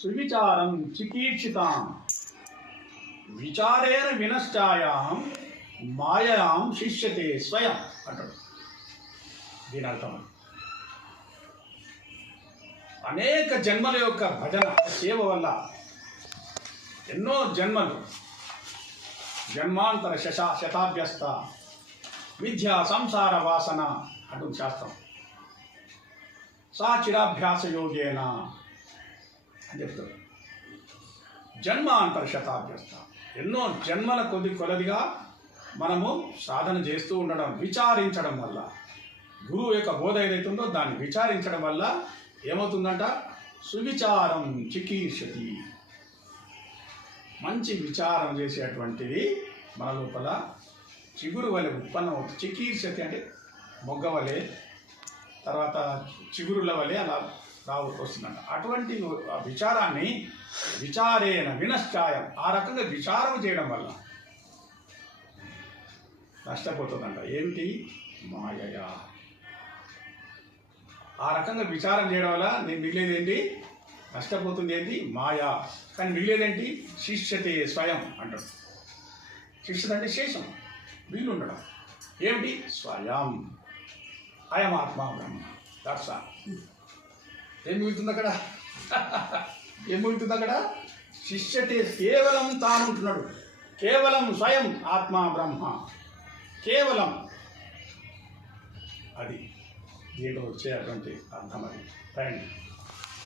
సువిచారం చికీర్షితాం విచారేణ వినష్టాయాం మాయాం శిష్యతే స్వయం అంటాడు. దీని అర్థం అనేక జన్మల యొక్క భజన సేవ వల్ల ఎన్నో జన్మలు జన్మాంతర శతాభ్యస్త విద్యా సంసార వాసన అంటుంది శాస్త్రం. సా చిరాభ్యాస యోగేన అని చెప్తారు. జన్మాంతర శతాభ్యస్త ఎన్నో జన్మల కొలదిగా మనము సాధన చేస్తూ ఉండడం, విచారించడం వల్ల గురువు యొక్క బోధ ఏదైతుందో దాన్ని విచారించడం వల్ల ఏమవుతుందంట? సువిచారం చికీర్షతి, మంచి విచారం చేసేటువంటిది మన లోపల చిగురు వలె ఉత్పన్నమవుతుంది. చికీర్షతి అంటే మొగ్గ వలె, తర్వాత చిగురుల వలె అలా వస్తుందంట. అటువంటి విచారాన్ని విచారేణ వినశ్చాయం, ఆ రకంగా విచారం చేయడం వల్ల నష్టపోతుందంట. ఏమిటి? మాయయా. ఆ రకంగా విచారం చేయడం వల్ల నేను మిగిలేది ఏంటి? నష్టపోతుంది ఏంటి? మాయా. కానీ మిగిలేదేంటి? శిష్యతే స్వయం అంటాడు. శిష్యత అంటే శేషం, వీళ్ళు ఉండడం. ఏమిటి? స్వయం, అయం ఆత్మ బ్రహ్మ. That's all. ఏం మిగులుతుంది అక్కడ? ఏం మిగులుతుంది అక్కడ? శిష్యతే, కేవలం తాను ఉంటున్నాడు. కేవలం స్వయం ఆత్మ బ్రహ్మ, కేవలం. అది దీంట్లో వచ్చేటువంటి అర్థం. అది రండి.